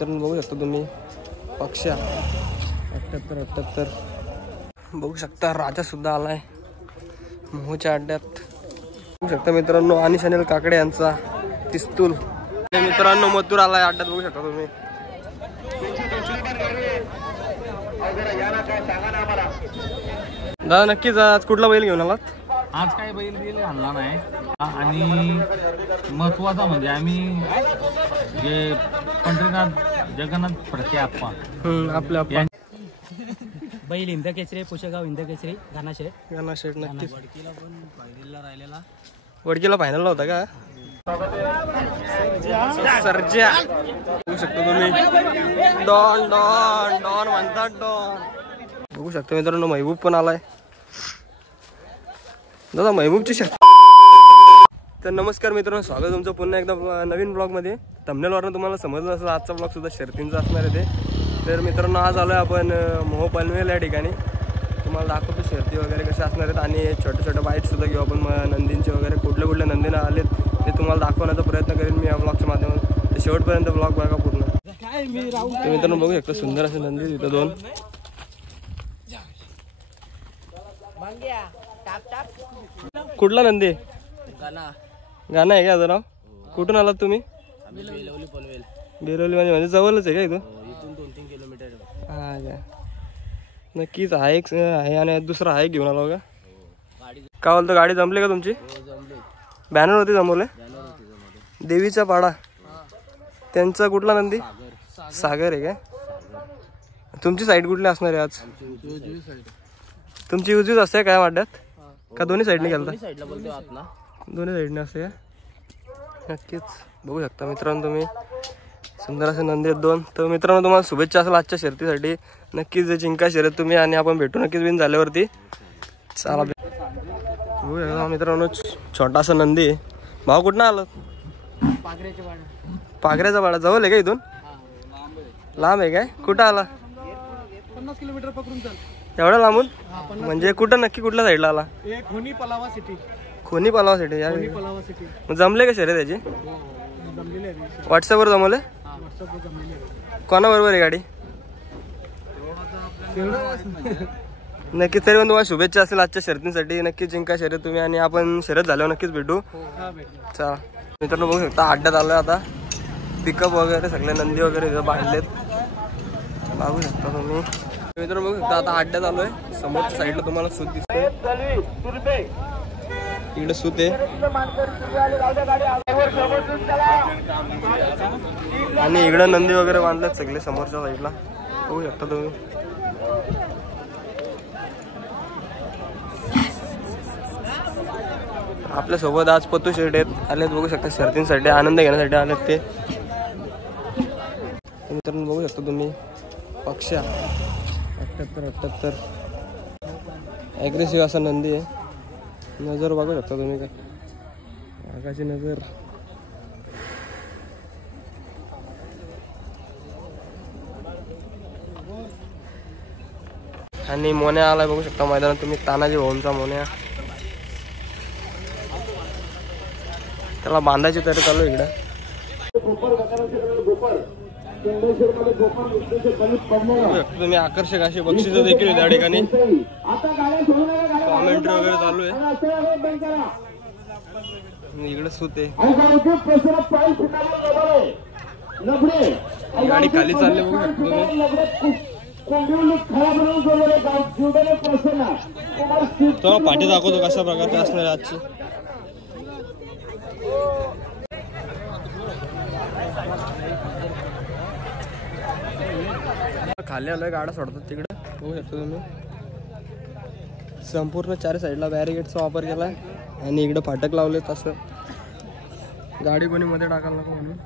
तर बघू शकता तुम्ही पक्ष्या 78 बघू शकता. राजा सुद्धा आलाय मोहच्या अड्ड्यात. बघू शकता मित्रांनो आणि अनिल काकडे यांचा पिस्तूल. मित्रांनो मथुर आलाय अड्ड्यात. बघू शकता तुम्ही. दादा नक्कीच आज कुठला बैल घेऊन आलात? आज काय बैल आणला नाही आणि महत्वाचा म्हणजे आम्ही जे पंढरीनाथ जगन्नाथ प्रति आप्पा आपल्या बैल इंदकेसरी पुशेगाव इंदकेसरी घानाशेठ नक्कीच. वडकीला पण फायनलला राहिलेला. वडकीला फायनलला होता का? सर्जा बघू शकता तुम्ही. डॉन डॉन डॉन म्हणतात डॉन. बघू शकता मित्रांनो महबूब पण आलाय. दादा महबूबची तर नमस्कार मित्रांनो, स्वागत तुमचं पुन्हा एकदा नवीन ब्लॉगमध्ये. थंबनेलवरून तुम्हाला समजलं असेल आजचा ब्लॉग सुद्धा शर्तींचा असणार आहे ते. तर मित्रांनो आज आलो आहे आपण मोह पनवेल या ठिकाणी. तुम्हाला दाखवतो शर्ती वगैरे कशा असणार आहेत आणि छोटे छोटे बाईट सुद्धा घेऊ आपण नंदींचे वगैरे. कुठले नंदीनं आलेत ते तुम्हाला दाखवण्याचा प्रयत्न करेन मी या ब्लॉगच्या माध्यमातून. तर शेवटपर्यंत ब्लॉग बघा पूर्ण. तर मित्रांनो बघू शकता सुंदर असे नंदी तिथं दोन. कुठला नंदी? गाणं आहे का जरा? कुठून आलात तुम्ही? बेलवली म्हणजे जवळच आहे का इथून? 2-3 किलोमीटर. हा का नक्कीच आहे. एक आहे आणि दुसरा आहे घेऊन आलो का? काय बोलतो गाडी जमली का तुमची? बॅनर होती जमवले. देवीचा पाडा त्यांचा कुठला नंदी? सागर आहे काय? तुमची साईड कुठली असणार आहे आज? तुमची उजवीच असते काय वाड्यात का दोन्ही साईडने गेलता? दोन्ही साईडने असते का? नक्कीच बघू शकता मित्रांनो तुम्ही सुंदर असे नंदी आहेत दोन. तर मित्रांनो तुम्हाला शुभेच्छा असेल आजच्या शर्तीसाठी. नक्कीच जिंका शर्यत तुम्ही आणि आपण भेटू नक्कीच विन झाल्यावरती. चला बघू शकता मित्रांनो छोटासा नंदी. भाऊ कुठं आलं? पागऱ्याचा पाडा जवळ आहे का इथून? लांब आहे काय? कुठं आला? 50 किलोमीटर पकडून चल. एवढा लांबून म्हणजे कुठं नक्की कुठल्या साईडला आला? खोनी पलावा सिटी. खोनी पलावा सिटी या. पलावा सिटी. मग जमले का शर्यत त्याची? जमलेले आहे. व्हॉट्सअपवर जमवले? व्हॉट्सअपवर जमलेले आहे. कोणाबरोबर आहे गाडी? नक्कीच. तरी पण तुम्हाला शुभेच्छा असेल आजच्या शर्यतींसाठी. नक्कीच जिंका शर्यत तुम्ही आणि आपण शर्यत झाल्यावर नक्कीच भेटू. चला मित्रांनो बघू शकता अड्ड्यात आलोय आता. पिकअप वगैरे सगळे नंदी वगैरे इथं बांधलेत बघू शकता तुम्ही. मित्रांनो बघू शकता आता अड्ड्यात आलोय. समोरच्या साईडला तुम्हाला सूत दिसतोय. इकडे सूत आहे आणि इकडे नंदी वगैरे बांधलेत सगळे समोरच्या साईडला बघू शकता तुम्ही. आपल्या सोबत आज पत्तू शेट आलेत बघू शकता शर्तींसाठी आनंद घेण्यासाठी आलेत ते. मित्रांनो बघू शकता तुम्ही पक्ष्या 78 ॲग्रेसिव्ह असा नंदी आहे. नजर बघू शकता तुम्ही काय आकाशी नजर. आणि मोन्या आलाय बघू शकता मैदानात तुम्ही. तानाजी भाऊंचा मोन्या. त्याला बांधायची तरी चालू इकडे. तुम्ही आकर्षक अशी बक्षीस देखील त्या ठिकाणी. कॉमेंट्री वगैरे चालू आहे. इकडे सूत आहे. गाडी खाली चालली बघू शकतो तुम्ही. पाठी दाखवतो कशा प्रकारचे असणार आजची. खाली आलोय गाड्या सोडतात तिकडे बघू शकतो तुम्ही. संपूर्ण 4 साईडला बॅरिगेटचा वापर केलाय आणि इकडे फाटक लावले. तसं गाडी कोणी मध्ये टाकायला नको म्हणून.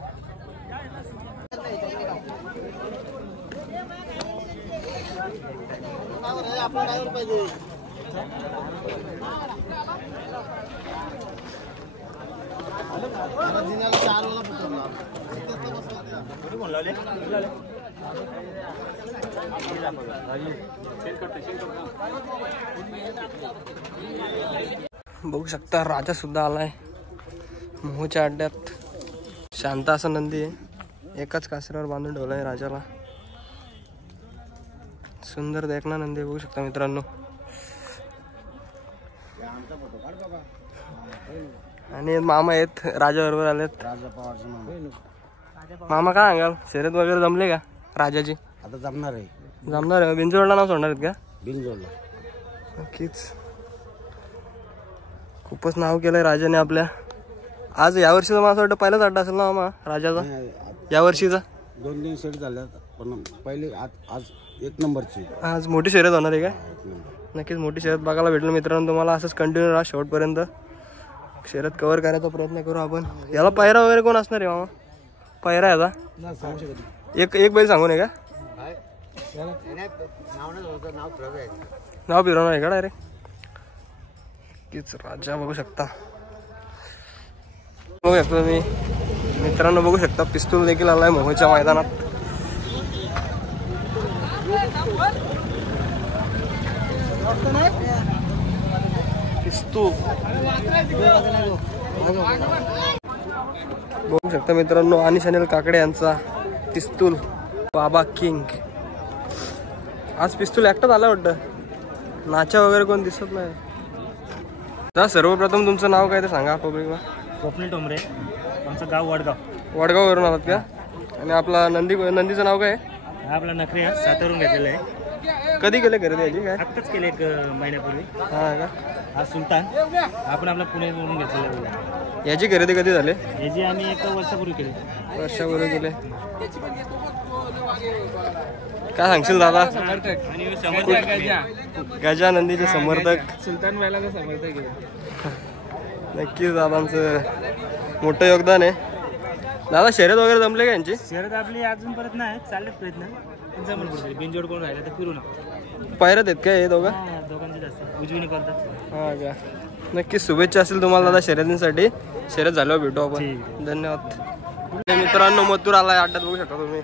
बघू शकता राजा सुद्धा आलाय मोहच्या अड्ड्यात. शांत असा नंदी आहे. एकाच कासऱ्यावर बांधून ठेवला आहे राजाला. सुंदर देखना नंदी बघू शकता मित्रांनो. आणि मामा आहेत राजा बरोबर आलेत. मामा काय सांगाल, शर्यत वगैरे जमले का राजाची? आता जमणार आहे. जमणार आहे. बिंजोडला नाव सोडणार आहेत का? बिनजोडला नक्कीच. खूपच नाव केलंय राजाने आपल्या. आज यावर्षीचा मला असं वाटतं पहिलाच अड्डा असेल ना मामा राजाचा यावर्षीचा? 2-3 सेट झाल्या पण पहिले आज 1 नंबरची. आज मोठी शर्यत होणार आहे का? 1 नंबर. नक्कीच मोठी शर्यत बघायला भेटेल मित्रांनो तुम्हाला. असंच कंटिन्यू राहा शेवटपर्यंत. शर्यत कव्हर करायचा प्रयत्न करू आपण. याला पायरा वगैरे कोण असणार आहे मामा? पायरा याचा एक बैल सांगू नये का? नाव फिरवणार आहे का डायरेक्ट? नक्कीच राजा बघू शकता. बघू शकता तुम्ही मित्रांनो, बघू शकता पिस्तूल देखील आलाय मोहोळच्या मैदानात. पिस्तूल बघू शकता मित्रांनो. अनिश अनिल काकडे यांचा पिस्तूल बाबा किंग. आज पिस्तूल एकटाच आला वाटतं, नाचा वगैरे कोण दिसत नाही. तर सर्वप्रथम तुमचं नाव काय ते सांगा पब्लिकला. स्वप्नील टोमरे, आमचं गाव वडगाव. वडगाववरून आलात का? आणि आपला नंदीचं नाव काय? हा आपला नखरे सातारून घेतलेला आहे. कधी केले खरेदी याची काय? आत्ताच केले 1 महिन्यापूर्वी. हा का? हा सुलतान आपण आपला पुण्यावरून घेतलेला आहे. याची खरेदी कधी झाली? याची आम्ही 1 वर्षापूर्वी केली. वर्षापूर्वी केले. काय सांगशील दादा? आणि समर्थक गजा नंदीचे समर्थक सुलतान व्हायला समर्थक आहे. नक्कीच दादांचं मोठं योगदान आहे. दादा शर्यत वगैरे जमले का यांची? शर्यत आपली अजून परत नाही चाललेत प्रयत्न. जमल कुठे बिनजोड कोण राहिला तर फिरू ना. पायऱ्यात आहेत का हे दोघं? दोघांचे जास्त उजवीने करतात. हा का? नक्कीच शुभेच्छा असेल तुम्हाला दादा शर्यतींसाठी. शर्यत झाल्यावर भेटू आपण. धन्यवाद. मित्रांनो मथुर आलाय अड्ड्यात बघू शकता तुम्ही.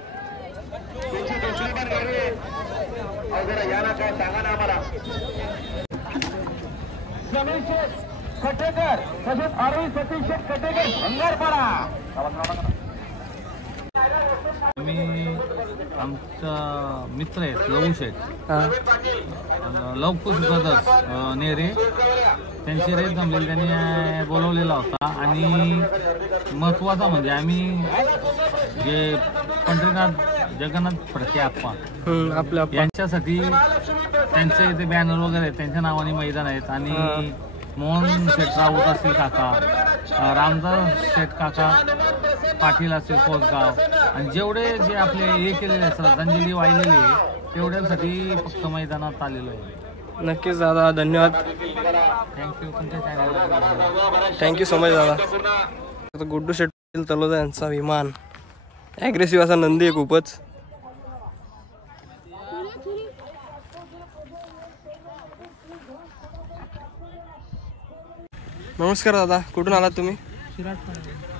आम्ही आमचा मित्र आहेत लवकुश आहेत, लवकुश ब्रदर्स नेरे, त्यांची रेस जमलेली त्यांनी बोलवलेला होता. आणि महत्त्वाचा म्हणजे आम्ही जे पंढरीनाथ जगन्नाथ फडके आप्पा यांच्यासाठी त्यांचे इथे बॅनर वगैरे आहेत, त्यांच्या नावाने मैदान आहेत. आणि मोहन शेठ राऊत असतील काका, रामदास शेठ काका पाटील असतील कोसगाव, आणि जेवढे जे आपले हे केलेले आहेत श्रद्धांजली वाहिलेली आहे तेवढ्यांसाठी फक्त मैदानात आलेलो आहे. नक्कीच दादा धन्यवाद. थँक्यू. तुमच्या चॅनलला थँक्यू सो मच दादा. गुड्डू शेट तलोजा यांचा विमान ॲग्रेसिव्ह असा नंदी आहे खूपच. नमस्कार दादा, कुठून आलात तुम्ही?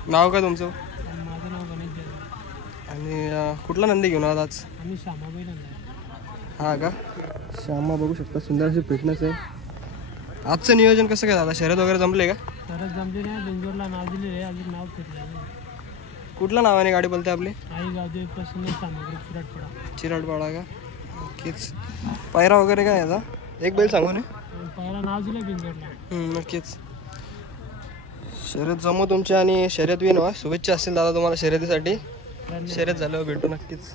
नाव काय तुमचं? माझं नाव गणेश जैन. आणि कुठला नंदी घेऊन आलात आज? आम्ही श्यामाबाई आणला. हा का? श्यामा बघू शकता, सुंदर अशी फिटनेस आहे. आजचं नियोजन कसं काय दादा? शर्यत वगैरे जमले का? तरच जमले नाही. बेंजोरला नाव दिले आहे, अजून नाव फिरलं नाही. कुठल्या नावाने गाडी बोलते आपली? आई गावदेवीपासून सामग्री चिराटपडा. चिराटपाडा का? नक्कीच. पायरा वगैरे काय याचा? एक बैल सांगू नये. पहिला नाव दिलं बेंजोरला. नक्कीच. शर्यत जमो तुमची आणि शर्यत विन व्हा. शुभेच्छा असतील दादा तुम्हाला शर्यतीसाठी. शर्यत झाल्यावर भेटू नक्कीच.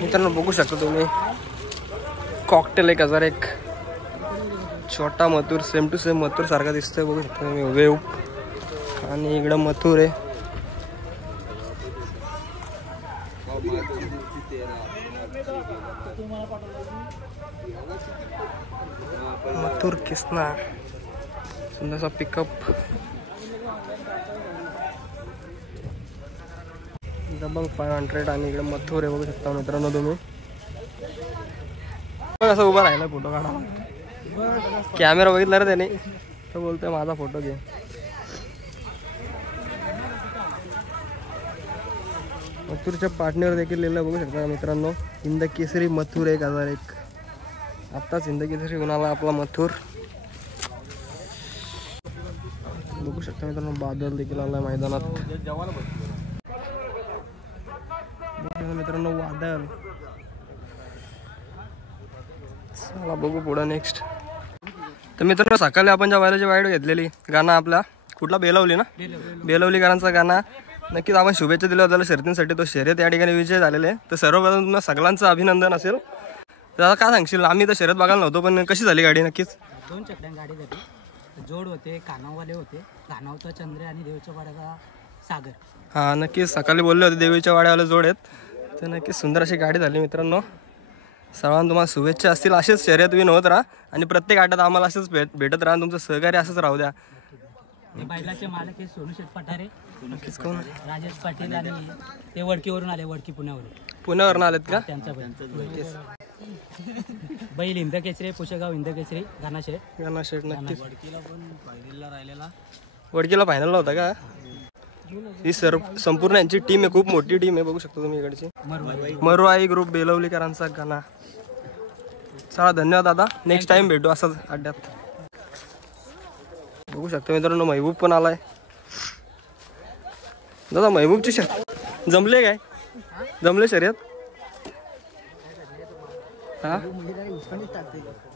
मित्रांनो बघू शकता तुम्ही कॉकटेल 1001 छोटा मथुर, सेम टू सेम मथुर सारखा दिसतोय. बघू शकता तुम्ही वेव. आणि इकडं मथुर आहे. मथुर किसना सुंदरसा पिकअप. डबल 500 आणि इकडे मथुर आहे बघू शकता मित्रांनो तुम्ही. असं उभा राहिला फोटो काढा. कॅमेरा बघितला रे त्याने, तो बोलतोय माझा फोटो घे. मथुरच्या पार्टनर देखील लिहिलं बघू शकता मित्रांनो. हिंद केसरी मथुर 1001. आत्ताच हिंद केसरी घेऊन आला आपला मथुर. बघू शकता मित्रांनो बादल देखील आलाय मैदानात. मित्रांनो वादळ. चला बघू पुढं नेक्स्ट. तर मित्रांनो सकाळी आपण ज्या बैलाची वाईट घेतलेली गाणं आपला कुठला बेलवली ना, बेलवलीकरांचा गाणं. नक्कीच आपण शुभेच्छा दिल्या त्याला शर्यतींसाठी. तो शर्यत या ठिकाणी विजय झालेले आहे. तर सर्वप्रथम तुम्हाला सगळ्यांचं अभिनंदन असेल. तर आता काय सांगशील, आम्ही तर शर्यत बघायला नव्हतो पण कशी झाली गाडी नक्कीच? 2 चकड्यां गाडी झाली. जोड होते, कानाववाले होते, कानावचा चंद्र आणि देवच्या वाड्याचा सागर. हां नक्कीच सकाळी बोलले होते देवीच्या वाड्यावाले जोड आहेत. तर नक्कीच सुंदर अशी गाडी झाली मित्रांनो. सर्वांना तुम्हाला शुभेच्छा असतील. असेच शर्यत विन होत राहा आणि प्रत्येक आठवड्यात आम्हाला असंच भेटत राहा. तुमचं सहकार्य असंच राहू द्या. बैलाचे मालक हे सोनू शेठ पठारे, नक्कीच. कोण? राजेश पाटील आणि ते वडकीवरून आले, वडकी पुण्यावरून आलेत का? त्यांचा बैल इंदकेसरी, पुशेगाव इंदकेसरी, घानाशेठ. शेठ नक्कीच. वडकीला पण फायनलला राहिलेला. वडकीला फायनलला होता का? ही संपूर्ण यांची टीम आहे, खूप मोठी टीम आहे. बघू शकता तुम्ही इकडची मरुआई ग्रुप बेलवलीकरांचा गाणा. चला धन्यवाद दादा. नेक्स्ट टाइम भेटू असंच अड्ड्यात. बघू शकता मित्रांनो महबूब पण आलाय. दादा महबूबची शर्यत जमले काय? जमले शर्यत? हा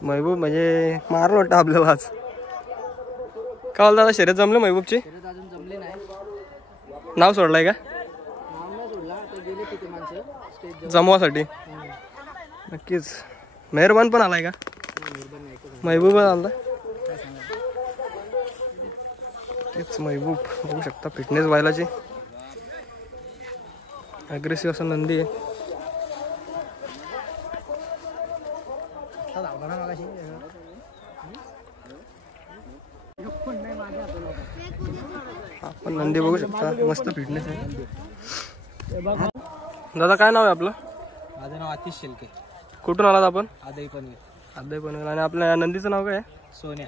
महबूब म्हणजे मारलं वाटतं आपल्याला आज. का बोल दादा शर्यत जमले महबूबची? नाव सोडलाय का जमवासाठी? नक्कीच. मेहरबान पण आलाय का? महबूब आला. तेच महबूब बघू शकता फिटनेस व्हायलाची. अग्रेसिव्ह असं नंदी आहे. आपण नंदी बघू शकता मस्त फिटनेस आहे. दादा काय नाव आहे आपलं? माझं नाव आतिश शेलके. कुठून आलात आपण? आदई पनवेल. आदई पनवेल. आणि आपल्या नंदीचं नाव काय आहे? सोन्या.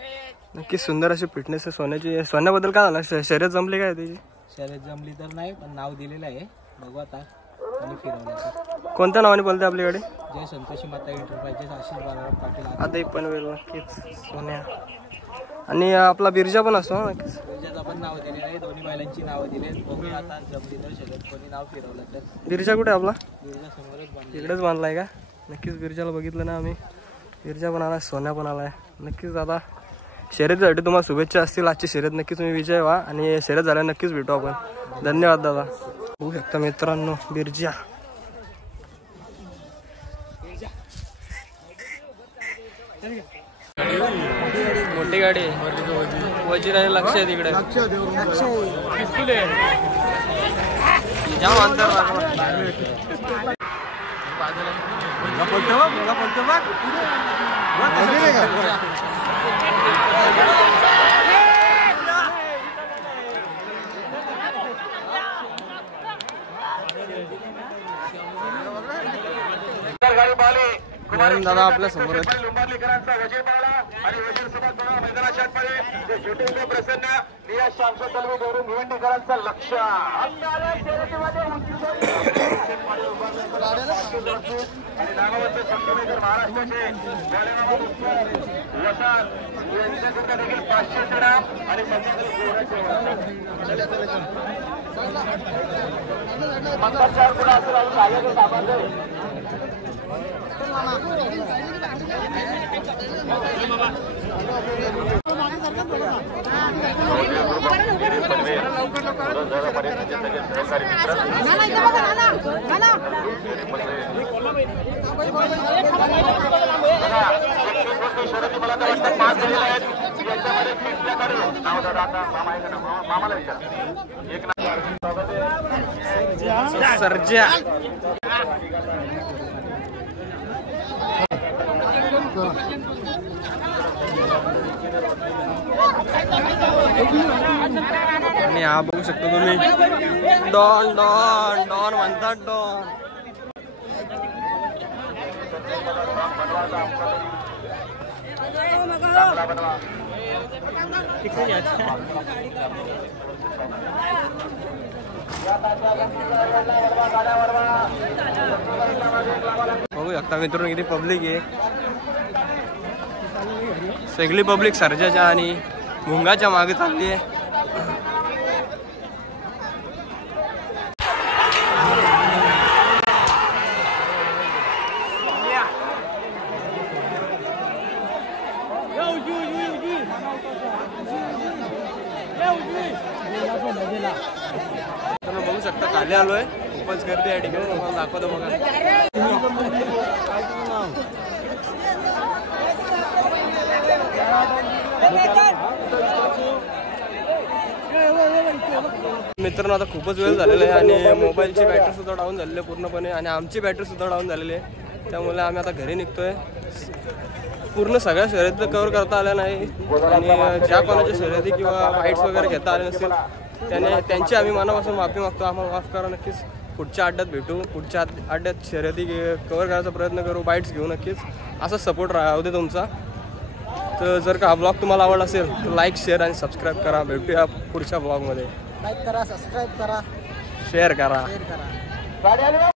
नक्कीच सुंदर अशी फिटनेस आहे सोन्याची. सोन्याबद्दल काय झालं? शर्यत जमली काय त्याची? शर्यत जमली तर नाही पण नाव दिलेलं आहे, बघू आता आणि फिरवलं. कोणत्या नावाने बोलते आपली गाडी? जय संतोषी माता एंटरप्राइजेस, आशिष बालाराम पाटील. आदई पनवेल. नक्कीच सोन्या. आणि आपला बिरजा पण असतो नक्कीच. बिरजाचं आपण नाव दिलेलं आहे, दोन्ही बैलांची नावं दिली. बघू आता जमली तर शर्यत, कोणी नाव फिरवलं तर. बिरजा कुठे आपला? बिरजा समोरच बांधली. इकडेच बांधलाय का? नक्कीच बिरजाला बघितलं ना आम्ही. बिरजा पण आलाय, सोन्या पण आलाय. नक्कीच आता शर्यतीसाठी तुम्हाला शुभेच्छा असतील. आजची शर्यत नक्कीच तुम्ही विजय व्हा आणि शर्यत झाल्या नक्कीच भेटू आपण. धन्यवाद दादा. बघू शकता मित्रांनो बिरजा. मोठी गाडी वजीर आणि लक्ष आहे तिकडे. जाम अंतर दादा आपल्या समोर आहे. सर्जा आणि हा बघू शकतो तुम्ही डॉन डॉन डॉन म्हणतात डॉन. बघू शकता मित्रांनो किती पब्लिक आहे. सगळी पब्लिक सर्जाच्या आणि मुंगाच्या मागे चालली आहे. खाली आलोय, खूपच गर्दी या ठिकाणी, तुम्हाला दाखवतो बघा. मित्रांनो आता खूपच वेळ झालेला आहे आणि मोबाईलची बॅटरी सुद्धा डाऊन झालेली आहे पूर्णपणे आणि आमची बॅटरी सुद्धा डाऊन झालेली आहे. त्यामुळे आम्ही आता घरी निघतोय. पूर्ण सगळ्या शर्यती कव्हर करता आल्या नाही आणि ज्या कोणाच्या शर्यती किंवा बाईट्स वगैरे घेता आले नसतील त्यांची आम्ही मनापासून माफी मागतो. आम्हाला माफ करा. नक्कीच पुढच्या अड्ड्यात भेटू, पुढच्या अड्ड्यात शर्यती कव्हर करायचा प्रयत्न करू, बाईट्स घेऊ. नक्कीच असा सपोर्ट राहू दे तुमचा. तर जर का हा ब्लॉग तुम्हाला आवडला असेल तर लाईक, शेअर आणि सबस्क्राईब करा. भेटूया पुढच्या ब्लॉगमध्ये. लाईक करा, सबस्क्राईब करा, शेअर करा. शेअर करा.